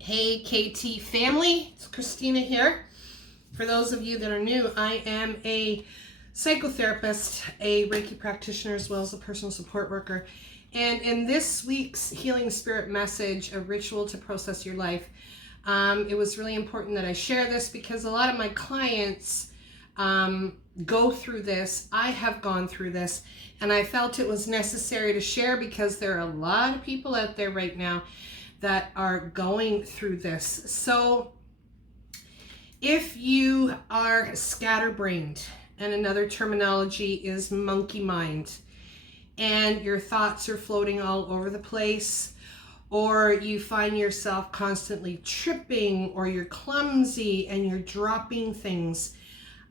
Hey KT family, it's Christina here. For those of you that are new, I am a psychotherapist, a Reiki practitioner, as well as a personal support worker. And in this week's Healing Spirit message, a ritual to process your life, it was really important that I share this because a lot of my clients go through this. I have gone through this, and I felt it was necessary to share because there are a lot of people out there right now that are going through this. So if you are scatterbrained, and another terminology is monkey mind, and your thoughts are floating all over the place, or you find yourself constantly tripping, or you're clumsy and you're dropping things.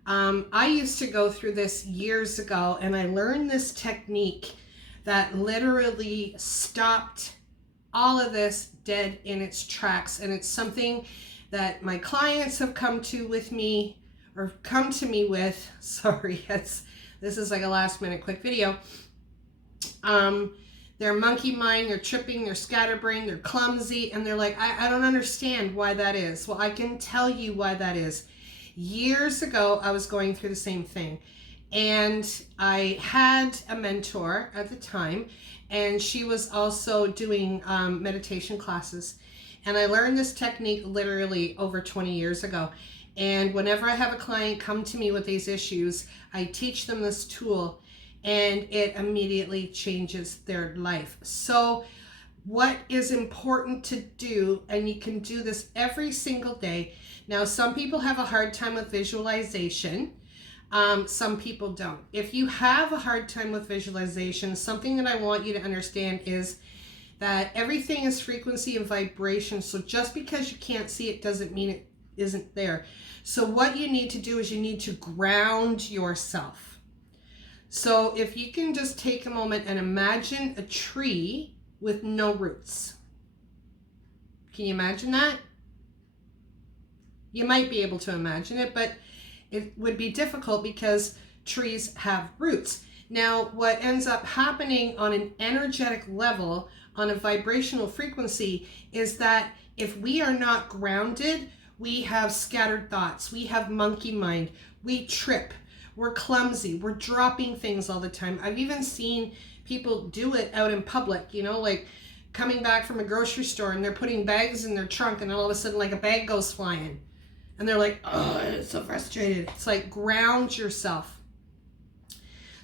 I used to go through this years ago, and I learned this technique that literally stopped all of this dead in its tracks. And it's something that my clients have come to me with. Sorry, this is like a last minute quick video. They're monkey mind, they're tripping, they're scatterbrained, they're clumsy, and they're like, I don't understand why that is. Well, I can tell you why that is. Years ago, I was going through the same thing, and I had a mentor at the time, and she was also doing meditation classes. And I learned this technique literally over 20 years ago. And whenever I have a client come to me with these issues, I teach them this tool, and it immediately changes their life. So what is important to do, and you can do this every single day. Now, some people have a hard time with visualization. Some people don't. If you have a hard time with visualization, something that I want you to understand is that everything is frequency and vibration. So just because you can't see it doesn't mean it isn't there. So what you need to do is you need to ground yourself. So if you can just take a moment and imagine a tree with no roots. Can you imagine that? You might be able to imagine it, but it would be difficult because trees have roots. Now, what ends up happening on an energetic level, on a vibrational frequency, is that if we are not grounded, we have scattered thoughts, we have monkey mind, we trip, we're clumsy, we're dropping things all the time. I've even seen people do it out in public, like coming back from a grocery store and they're putting bags in their trunk, and all of a sudden like a bag goes flying. And they're like, oh, I'm so frustrated. It's like, ground yourself.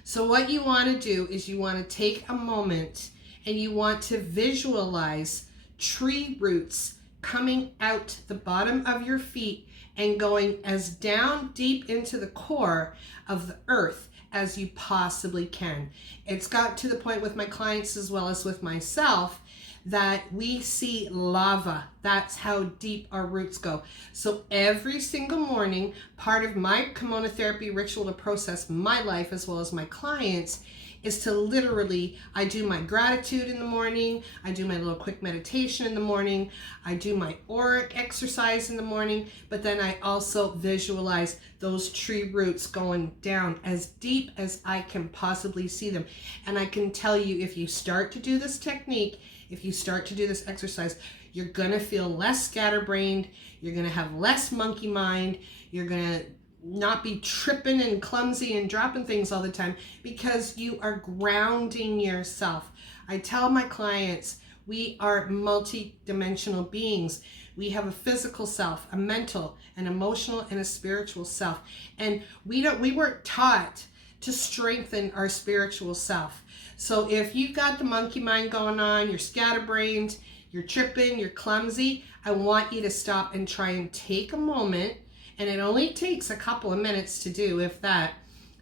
So what you want to do is you want to take a moment and you want to visualize tree roots coming out the bottom of your feet and going as down deep into the core of the earth as you possibly can. It's got to the point with my clients as well as with myself that we see lava. That's how deep our roots go. So every single morning, part of my kimono therapy ritual to process my life as well as my clients is to literally, I do my gratitude in the morning, I do my little quick meditation in the morning, I do my auric exercise in the morning, but then I also visualize those tree roots going down as deep as I can possibly see them. And I can tell you, if you start to do this technique, if you start to do this exercise, you're gonna feel less scatterbrained, you're gonna have less monkey mind, you're gonna not be tripping and clumsy and dropping things all the time because you are grounding yourself. I tell my clients, we are multi-dimensional beings. We have a physical self, a mental, an emotional, and a spiritual self. And we weren't taught to strengthen our spiritual self. So if you've got the monkey mind going on, you're scatterbrained, you're tripping, you're clumsy, I want you to stop and try and take a moment, and it only takes a couple of minutes to do, if that,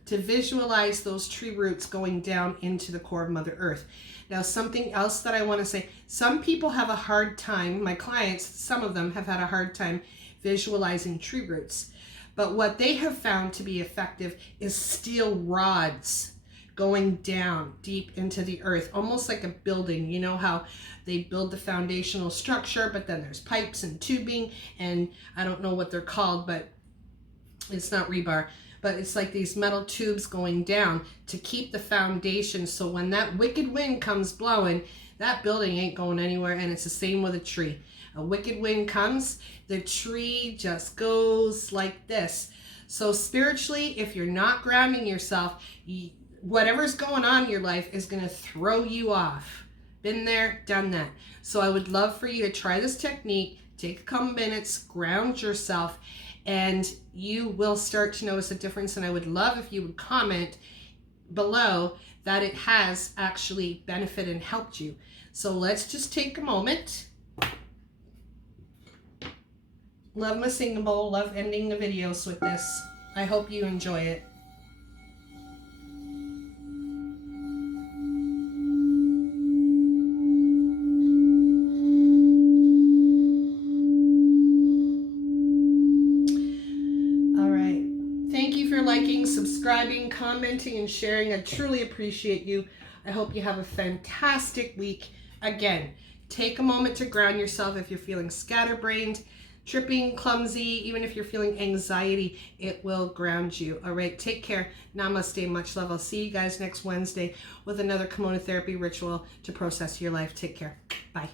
to visualize those tree roots going down into the core of Mother Earth. Now, something else that I want to say, some people have a hard time, my clients, some of them have had a hard time visualizing tree roots. But what they have found to be effective is steel rods. going down deep into the earth, almost like a building. You know how they build the foundational structure, but then there's pipes and tubing, and I don't know what they're called, but it's not rebar, but it's like these metal tubes going down to keep the foundation. So when that wicked wind comes blowing, that building ain't going anywhere. And it's the same with a tree. A wicked wind comes, the tree just goes like this. So spiritually, if you're not grounding yourself, whatever's going on in your life is going to throw you off. Been there, done that. So I would love for you to try this technique, take a couple minutes, ground yourself, and you will start to notice a difference. And I would love if you would comment below that it has actually benefited and helped you. So let's just take a moment. Love my singing bowl, love ending the videos with this. I hope you enjoy it. All right. Thank you for liking, subscribing, commenting, and sharing. I truly appreciate you. I hope you have a fantastic week. Again, take a moment to ground yourself if you're feeling scatterbrained, tripping, clumsy, even if you're feeling anxiety, it will ground you. All right, take care. Namaste, much love. I'll see you guys next Wednesday with another Kimono therapy ritual to process your life. Take care. Bye.